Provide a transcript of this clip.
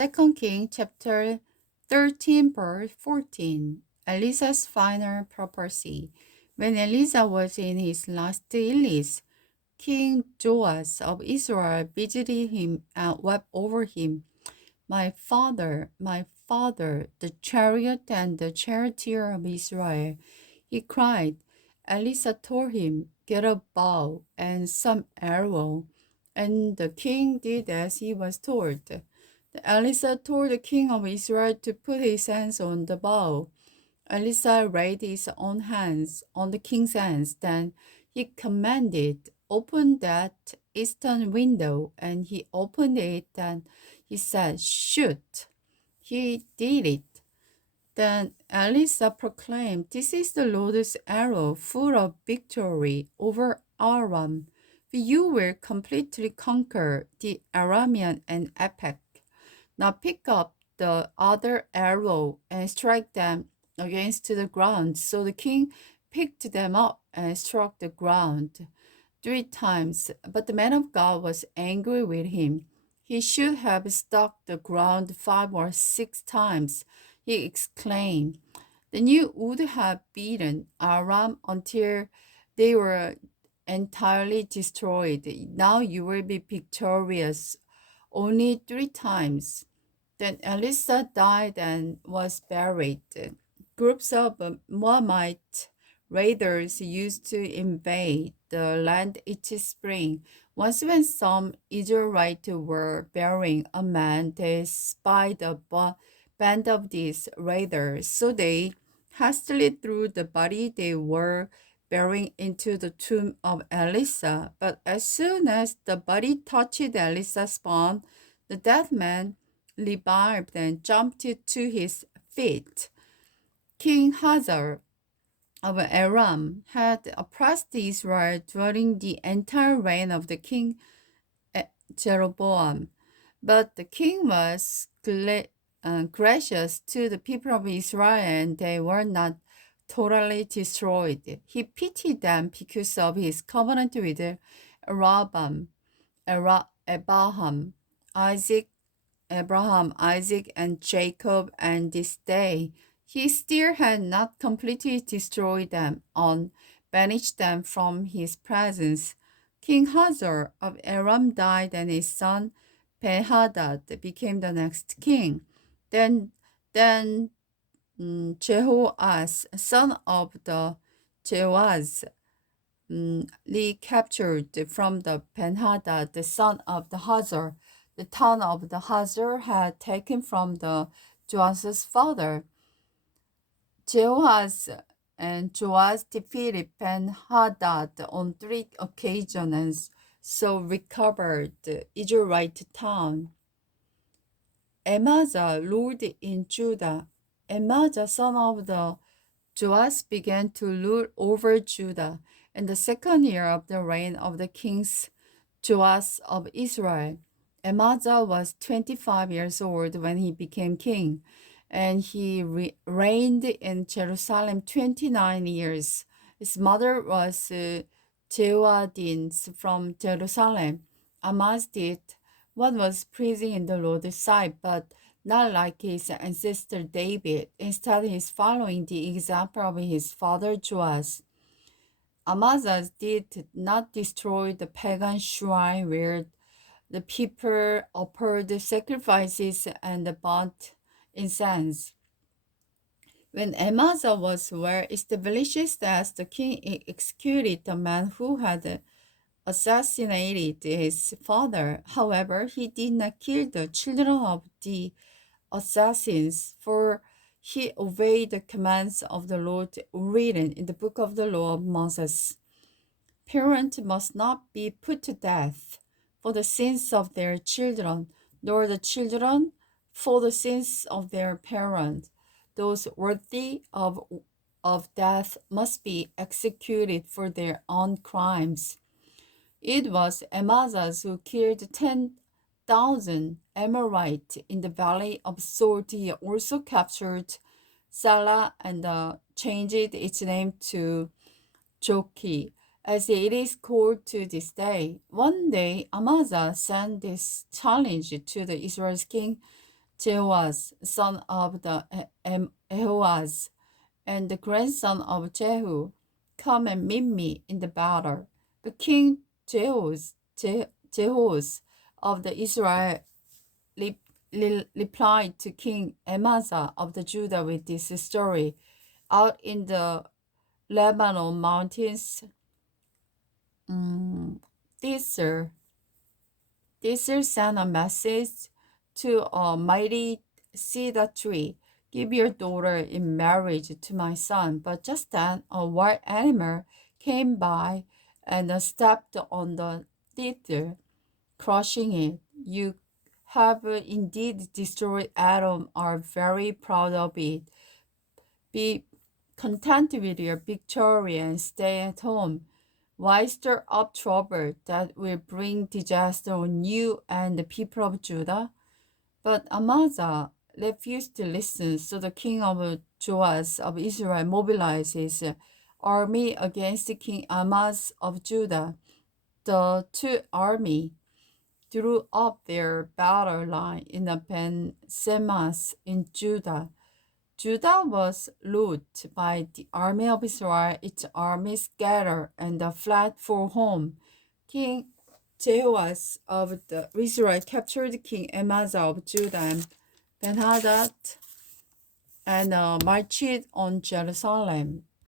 2 King chapter 13 verse 14. Elisa's final prophecy. When Elisa was in his last illness, King Joash of Israel visited him and wept over him. My father, the chariot and the charioteer of Israel. He cried. Elisa told him, get a bow and some arrow. And the king did as he was told. Elisa told the king of Israel to put his hands on the bow. Elisa laid his own hands on the king's hands. Then he commanded, open that eastern window. And he opened it, and he said, shoot. He did it. Then Elisa proclaimed, this is the Lord's arrow, full of victory over Aram. You will completely conquer the Aramean and Aphek. Now pick up the other arrow and strike them against the ground. So the king picked them up and struck the ground 3 times. But the man of God was angry with him. He should have struck the ground 5 or 6 times. He exclaimed, then you would have beaten Aram until they were entirely destroyed. Now you will be victorious only 3 times. Then Elisha died and was buried. Groups of Moabite raiders used to invade the land each spring. Once, when some Israelites were burying a man, they spied a band of these raiders, so they hastily threw the body they were burying into the tomb of Elisha. But as soon as the body touched Elisha's spawn, the dead man revived and jumped to his feet. King Hazar of Aram had oppressed Israel during the entire reign of the king Jeroboam, but the king was gracious to the people of Israel, and they were not totally destroyed. He pitied them because of his covenant with Abraham, Isaac, and Jacob, and this day he still had not completely destroyed them or banished them from his presence. King Hazor of Aram died, and his son Ben-Hadad became the next king. Then Jehoash, son of the Jehoaz, recaptured from the Ben-Hadad, the son of the Hazor, the town of the Hazor had taken from the Joash's father. Jehoaz and Joash defeated Ben-Hadad on 3 occasions and so recovered the Israelite town. Amazah ruled in Judah. Amazah, son of the Joash, began to rule over Judah in the 2nd year of the reign of the kings Joash of Israel. Amazah was 25 years old when he became king, and he reigned in Jerusalem 29 years. His mother was Jehoadin from Jerusalem. Amaz did what was pleasing in the Lord's sight, but not like his ancestor David. Instead, he is following the example of his father Joash. Amazah did not destroy the pagan shrine where the people offered sacrifices and burnt incense. When Amazah was well established as the king, he executed the man who had assassinated his father. However, he did not kill the children of the assassins, for he obeyed the commands of the Lord written in the book of the law of Moses. Parents must not be put to death for the sins of their children, nor the children for the sins of their parents. Those worthy of death must be executed for their own crimes. It was Amazah who killed 10,000 Amorites in the valley of Salt. He also captured Salah and changed its name to Joki, as it is called to this day. One day, Amazah sent this challenge to the Israel's king Jehoaz, son of the Ahaz, and the grandson of Jehu, come and meet me in the battle. But King Jehoaz of the Israel replied to King Amasa of the Judah with this story. Out in the Lebanon mountains, Tisser sent a message to a mighty cedar tree. Give your daughter in marriage to my son. But just then a wild animal came by and stepped on the thither, crushing it. You have indeed destroyed Adam, are very proud of it. Be content with your victory and stay at home. Why stir up trouble that will bring disaster on you and the people of Judah? But Amasa refused to listen, so the king of Joash of Israel mobilized his army against King Amaz of Judah. The two armies drew up their battle line in the Ben Semas in Judah. Judah was looted by the army of Israel, its army scattered and fled for home. King Jehoash of the Israel captured King Amasa of Judah and Ben-Hadad and marched on Jerusalem.